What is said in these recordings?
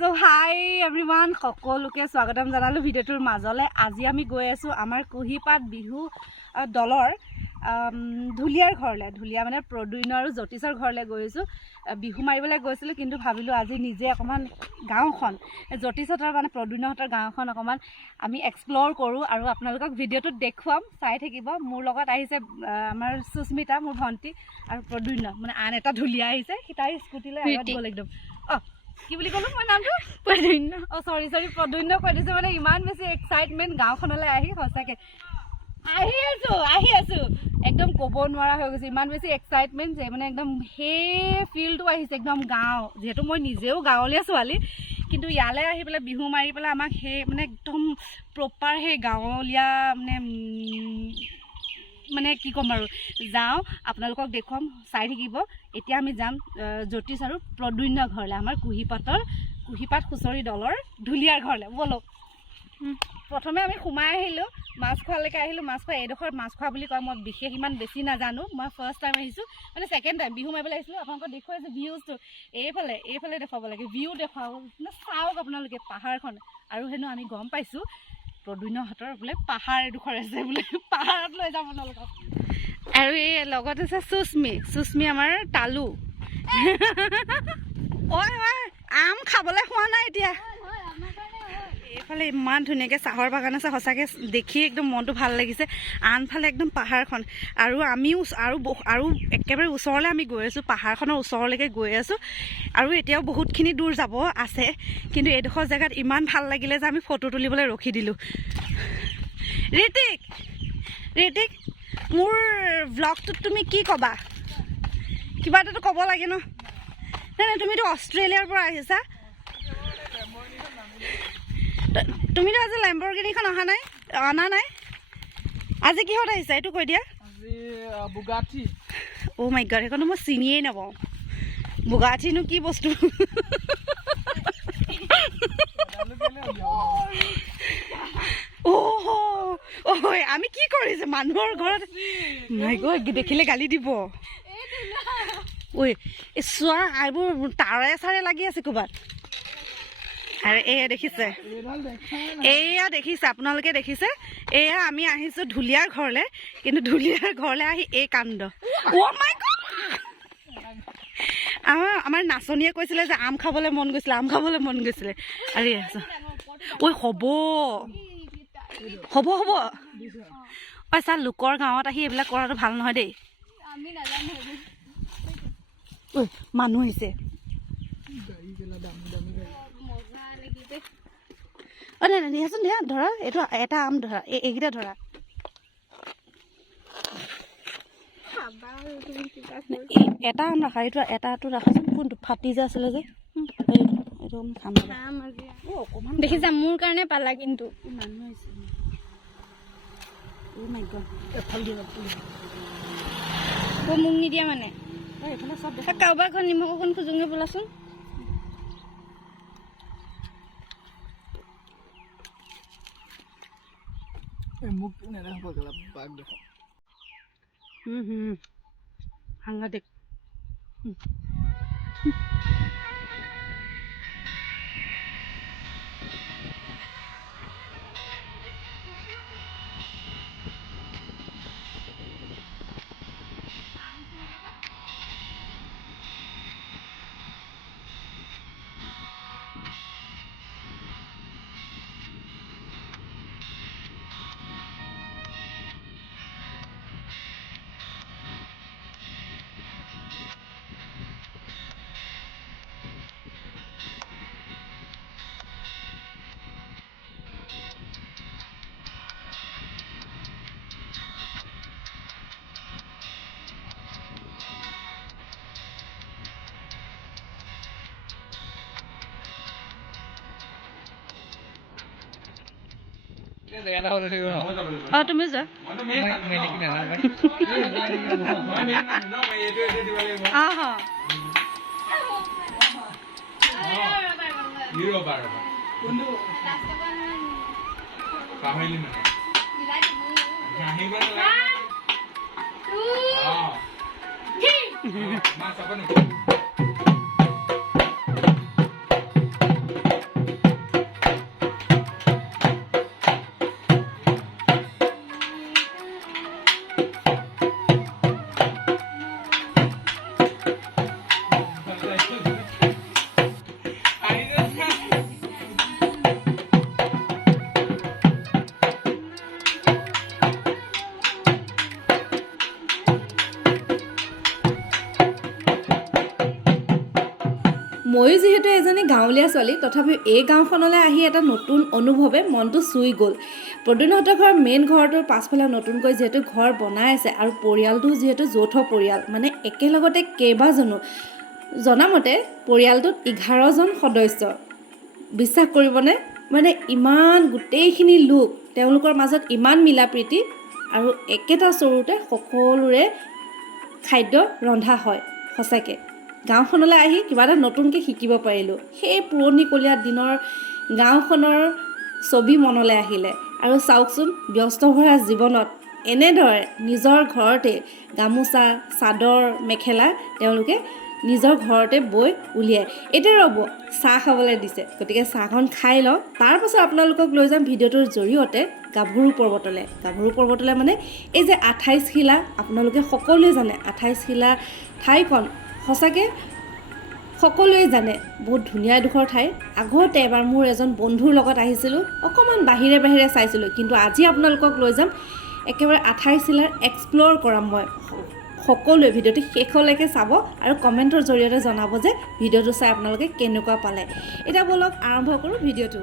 So hi everyone, সকলোকে স্বাগতম জানালো ভিডিওটোৰ মাজলে। আজি আমি গৈ আছো আমাৰ কুহিপাত বিহু দলৰ ধুলিয়াৰ ঘৰলে। ধুলিয়া মানে প্ৰদুইন আৰু জ্যোতিষৰ ঘৰলে গৈ আছো। বিহু মাৰিবলৈ গৈছিলো, কিন্তু ভাবিলো আজি নিজে অকমান গাঁওখন জ্যোতিষহঁতৰ মানে প্ৰদুইনহঁতৰ গাঁওখন অকমান আমি এক্সপ্লোৰ কৰো আৰু আপোনালোকক ভিডিওটো দেখুৱাম, চাই থাকিব। মোৰ লগত আহিছে আমাৰ সুস্মিতা, মোৰ ভণ্টি, আৰু প্ৰদুইন মানে আন এটা ধুলিয়া আহিছে। তাই স্কুটিলৈ আগত গ'ল একদম। কি বুলি ক'লো মই নামটো? প্ৰদুইন। সৰি প্ৰদুইন কৈ দিছোঁ। মানে ইমান বেছি এক্সাইটমেণ্ট গাঁওখনলৈ আহি, সঁচাকৈ আহি আছো একদম ক'ব নোৱাৰা হৈ গৈছে। ইমান বেছি এক্সাইটমেণ্ট যে মানে একদম সেই ফিলটো আহিছে একদম গাঁও। যিহেতু মই নিজেও গাঁৱলীয়া ছোৱালী, কিন্তু ইয়ালৈ আহি পেলাই বিহু মাৰি পেলাই আমাক সেই মানে একদম প্ৰপাৰ সেই গাঁৱলীয়া মানে কি ক'ম আৰু, যাওঁ আপোনালোকক দেখুৱাম, চাই থাকিব। এতিয়া আমি যাম জ্যোতিষ আৰু প্ৰদুইনৰ ঘৰলৈ, আমাৰ কুহিপাত হুঁচৰি দলৰ ধুলিয়াৰ ঘৰলৈ। ব'লক। প্ৰথমে আমি সোমাই আহিলোঁ, মাছখোৱালৈকে আহিলোঁ। মাছখোৱা এইডোখৰ মাছখোৱা বুলি কয়। মই বিশেষ ইমান বেছি নাজানো, মই ফাৰ্ষ্ট টাইম আহিছোঁ, মানে ছেকেণ্ড টাইম বিহু মাৰিবলৈ আহিছিলোঁ। আপোনালোকক দেখুৱাইছোঁ ভিউজটো। এইফালে দেখুৱাব লাগে, ভিউ দেখুৱাওঁ মানে চাওক আপোনালোকে পাহাৰখন। আৰু হেনো আমি গম পাইছোঁ প্ৰদুইনৰ হাতৰ বোলে পাহাৰ এডোখৰ আছে বোলে, পাহাৰত লৈ যাম আপোনালোকক। আৰু এই লগত আছে চুস্মি আমাৰ তালু। ঐ আম খাবলৈ হোৱা নাই এতিয়া। এইফালে ইমান ধুনীয়াকৈ চাহৰ বাগান আছে, সঁচাকৈ দেখি একদম মনটো ভাল লাগিছে। আনফালে একদম পাহাৰখন, আৰু আমিও আৰু একেবাৰে ওচৰলৈ আমি গৈ আছোঁ, পাহাৰখনৰ ওচৰলৈকে গৈ আছোঁ। আৰু এতিয়াও বহুতখিনি দূৰ যাব আছে, কিন্তু এইডোখৰ জেগাত ইমান ভাল লাগিলে যে আমি ফটো তুলিবলৈ ৰখি দিলোঁ। ঋতিক, মোৰ ভ্লগটোত তুমি কি ক'বা? কিবা এটাতো ক'ব লাগে ন? নাই তুমিতো অষ্ট্ৰেলিয়াৰ পৰা আহিছা, তুমিতো আজি লেম্বৰগিনিখন অনা নাই। আজি কিহত আহিছা এইটো কৈ দিয়া। অ' মাই গড, সেইখনতো মই চিনিয়েই নাপাওঁ। বুগাঠিনো কি বস্তু? আমি কি কৰিছো মানুহৰ ঘৰত? মাই গড, দেখিলে গালি দিব। ঐ চোৱা, এইবোৰ তাৰে চাৰে লাগি আছে ক'ৰবাত। আৰু এয়া দেখিছে আপোনালোকে দেখিছে, এয়া আমি আহিছোঁ ধুলিয়াৰ ঘৰলৈ, কিন্তু ধুলিয়াৰ ঘৰলৈ আহি এই কাণ্ড। আমাৰ নাচনীয়ে কৈছিলে যে আম খাবলৈ মন গৈছিলে। আৰু ঐ হ'ব ঐ চা, লোকৰ গাঁৱত আহি এইবিলাক কৰাটো ভাল নহয় দেই। ঐ মানুহ আহিছে। নাই দিয়াচোন, দিয়া ধৰা, এইটো এটা আম ধৰা, এইকেইটা ধৰা। এটা আম ৰাখা, এইটো এটাটো ৰাখাচোন। কোনটো ফাটি যে আছিলে যে, এইটো খাম। দেখিছা, মোৰ কাৰণে পালা। কিন্তু মানুহ আহিছে। মোক নিদিয়া মানে এইফালে চব কাৰোবাৰ ঘৰত নিমখ অকণ খোজোগে বোলাচোন। সাংঘাতিক। তুমি যা। এজনী গাঁৱলীয়া ছোৱালী, তথাপিও এই গাঁওখনলৈ আহি এটা নতুন অনুভৱে মনটো চুই গ'ল। প্ৰদ্যুন্নহঁতৰ ঘৰ মেইন ঘৰটোৰ পাছফালে নতুনকৈ যিহেতু ঘৰ বনাই আছে আৰু পৰিয়ালটো যিহেতু যৌথ পৰিয়াল, মানে একেলগতে কেইবাজনো, জনামতে পৰিয়ালটোত 11জন সদস্য। বিশ্বাস কৰিবনে, মানে ইমান গোটেইখিনি লোক, তেওঁলোকৰ মাজত ইমান মিলা প্ৰীতি আৰু একেটা চৰুতে সকলোৰে খাদ্য ৰন্ধা হয়। সঁচাকৈ গাঁওখনলৈ আহি কিবা এটা নতুনকৈ শিকিব পাৰিলোঁ। সেই পুৰণিকলীয়া দিনৰ গাঁওখনৰ ছবি মনলৈ আহিলে। আৰু চাওকচোন, ব্যস্ত ভৰা জীৱনত এনেদৰে নিজৰ ঘৰতে গামোচা, চাদৰ, মেখেলা তেওঁলোকে নিজৰ ঘৰতে বৈ উলিয়াই। এতিয়া ৰ'ব, চাহ খাবলৈ দিছে, গতিকে চাহখন খাই লওঁ, তাৰপাছত আপোনালোকক লৈ যাম ভিডিঅ'টোৰ জৰিয়তে গাভৰু পৰ্বতলৈ। গাভৰু পৰ্বতলৈ মানে এই যে 28 শিলা, আপোনালোকে সকলোৱে জানে 28 শিলা ঠাইখন সঁচাকৈ সকলোৱে জানে, বহুত ধুনীয়া এডোখৰ ঠাই। আগতে এবাৰ মোৰ এজন বন্ধুৰ লগত আহিছিলোঁ, অকণমান বাহিৰে বাহিৰে চাইছিলোঁ, কিন্তু আজি আপোনালোকক লৈ যাম একেবাৰে 28 শিলাৰ এক্সপ্ল'ৰ কৰাম মই। সকলোৱে ভিডিঅ'টো শেষলৈকে চাব আৰু কমেণ্টৰ জৰিয়তে জনাব যে ভিডিঅ'টো চাই আপোনালোকে কেনেকুৱা পালে। এতিয়া ব'লক আৰম্ভ কৰোঁ ভিডিঅ'টো।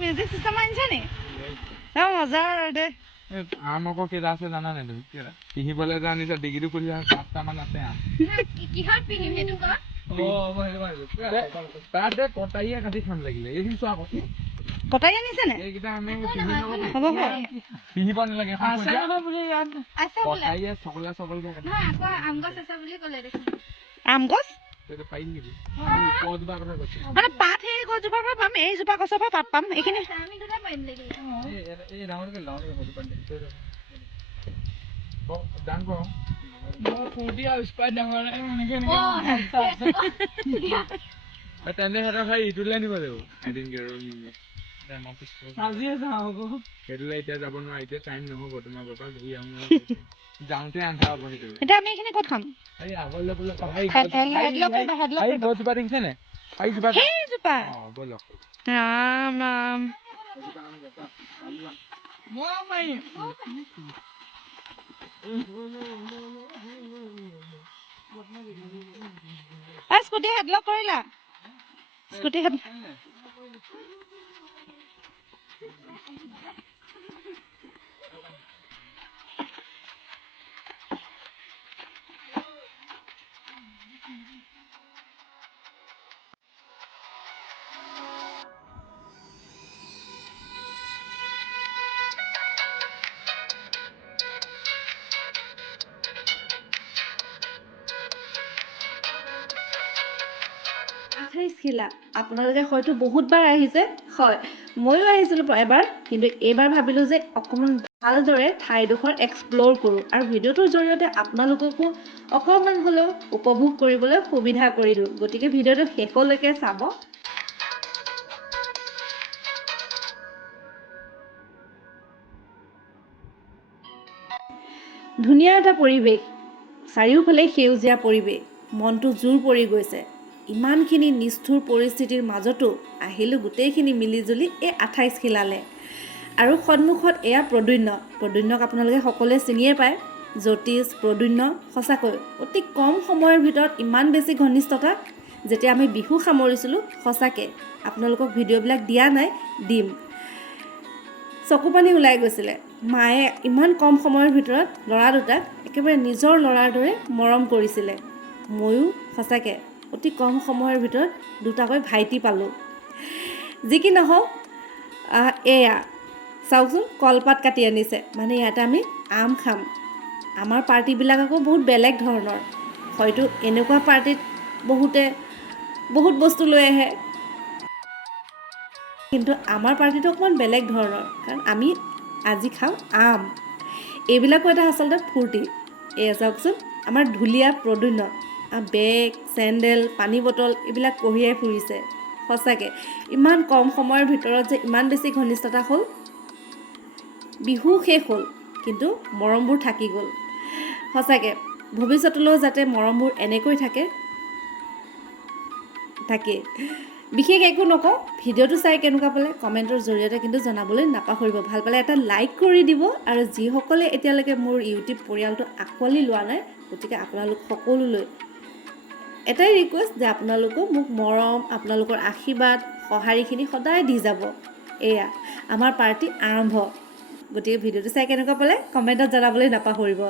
মিউজিক চিষ্টেম আনিছে নি? মজা আৰু দে। আম আকৌ কেইটা আছে জানা নাই তুমি? পিহিবলৈ যে আনিছে, ডিগ্ৰীটো খুলি 5টামান আছে আম। কিহত পিন্ধিম সেইটো ক? তাতে কটাৰীয়ে কাটি খাম লাগিলে। এই চোৱা কটাৰী আনিছে নে? এইকেইটা আমি হ'ব পিহিব নালাগে। আছে কটাৰীয়ে চকলকে কাটি আকৌ আম গছ আছে বুলি ক'লে দেখোন। আম গছ পাৰি নেকি? গছজোপাৰ কথা কৈছে। মানে পাত সেই গছজোপাৰ পৰা পাম, এইজোপা গছৰ পৰা পাত পাম। এইখিনি আমি দুটা পাৰিম নেকি? এই ডাঙৰকে ডাঙৰ ফূৰ্তি আৰু স্পাইট ডাঙৰ তেন্তে সিহঁতৰ খাই ইটোলৈ নিব লাগিব এদিন সেইটোলৈ এতিয়া যাব নোৱাৰা, এতিয়া টাইম নহ'ব। তোমাৰ বাবা ঘূৰি আহো যাওঁতে আন্ধা হ'ব। সেইটো এতিয়া আমি এইখিনি ক'ত খাম? এই আগলৈ বোলে গছজোপা দেখিছে নে? সেইজোপা ব'লক ৰাম ৰাম। স্কুটি হেডলক কৰিলা? স্কুটি হেড শিলা আপোনালোকে হয়তো বহুতবাৰ আহিছে, হয় ময়ো আহিছিলোঁ এবাৰ, কিন্তু এইবাৰ ভাবিলোঁ যে অকণমান ভালদৰে ঠাইডোখৰ এক্সপ্ল'ৰ কৰোঁ আৰু ভিডিঅ'টোৰ জৰিয়তে আপোনালোককো অকণমান হ'লেও উপভোগ কৰিবলৈ সুবিধা কৰি দিওঁ। গতিকে ভিডিঅ'টো শেষলৈকে চাব। ধুনীয়া এটা পৰিৱেশ, চাৰিওফালে সেউজীয়া পৰিৱেশ, মনটো জোৰ পৰি গৈছে। ইমানখিনি নিষ্ঠুৰ পৰিস্থিতিৰ মাজতো আহিলোঁ গোটেইখিনি মিলিজুলি এই 28 শিলালে। আৰু সন্মুখত এয়া প্ৰদ্যুন্নক আপোনালোকে সকলোৱে চিনিয়ে পায়। জ্যোতিষ, প্ৰদ্যুন্ন সঁচাকৈ অতি কম সময়ৰ ভিতৰত ইমান বেছি ঘনিষ্ঠতা। যেতিয়া আমি বিহু সামৰিছিলোঁ, সঁচাকৈ আপোনালোকক ভিডিঅ'বিলাক দিয়া নাই, দিম। চকুপানী ওলাই গৈছিলে। মায়ে ইমান কম সময়ৰ ভিতৰত ল'ৰা দুটাক একেবাৰে নিজৰ ল'ৰাৰ দৰে মৰম কৰিছিলে। ময়ো সঁচাকৈ অতি কম সময়ৰ ভিতৰত দুটাকৈ ভাইটি পালোঁ। যি কি নহওক, এয়া চাওকচোন, কলপাত কাটি আনিছে, মানে ইয়াতে আমি আম খাম। আমাৰ পাৰ্টিবিলাক আকৌ বহুত বেলেগ ধৰণৰ। হয়তো এনেকুৱা পাৰ্টিত বহুত বস্তু লৈ আহে, কিন্তু আমাৰ পাৰ্টিটো অকণমান বেলেগ ধৰণৰ, কাৰণ আমি আজি খাম আম। এইবিলাকো এটা আচলতে ফূৰ্তি। এয়া চাওকচোন, আমাৰ ঢুলীয়া প্ৰদ্যুন্ন বেগ, চেণ্ডেল, পানী বটল এইবিলাক কঢ়িয়াই ফুৰিছে। সঁচাকৈ ইমান কম সময়ৰ ভিতৰত যে ইমান বেছি ঘনিষ্ঠতা হ'ল বিহু শেষ হ'ল কিন্তু মৰমবোৰ থাকি গ'ল সঁচাকৈ ভৱিষ্যতলৈও যাতে মৰমবোৰ এনেকৈ থাকে তাকেই বিশেষ একো নকওঁ ভিডিঅ'টো চাই কেনেকুৱা পালে কমেণ্টৰ জৰিয়তে কিন্তু জনাবলৈ নাপাহৰিব ভাল পালে এটা লাইক কৰি দিব আৰু যিসকলে এতিয়ালৈকে মোৰ ইউটিউব পৰিয়ালটো আঁকোৱালি লোৱা নাই গতিকে আপোনালোক সকলোলৈ এটাই ৰিকুৱেষ্ট যে আপোনালোকেও মোক মৰম আপোনালোকৰ আশীৰ্বাদ সঁহাৰিখিনি সদায় দি যাব এয়া আমাৰ পাৰ্টি আৰম্ভ গতিকে ভিডিঅ'টো চাই কেনেকুৱা পালে কমেণ্টত জনাবলৈ নাপাহৰিব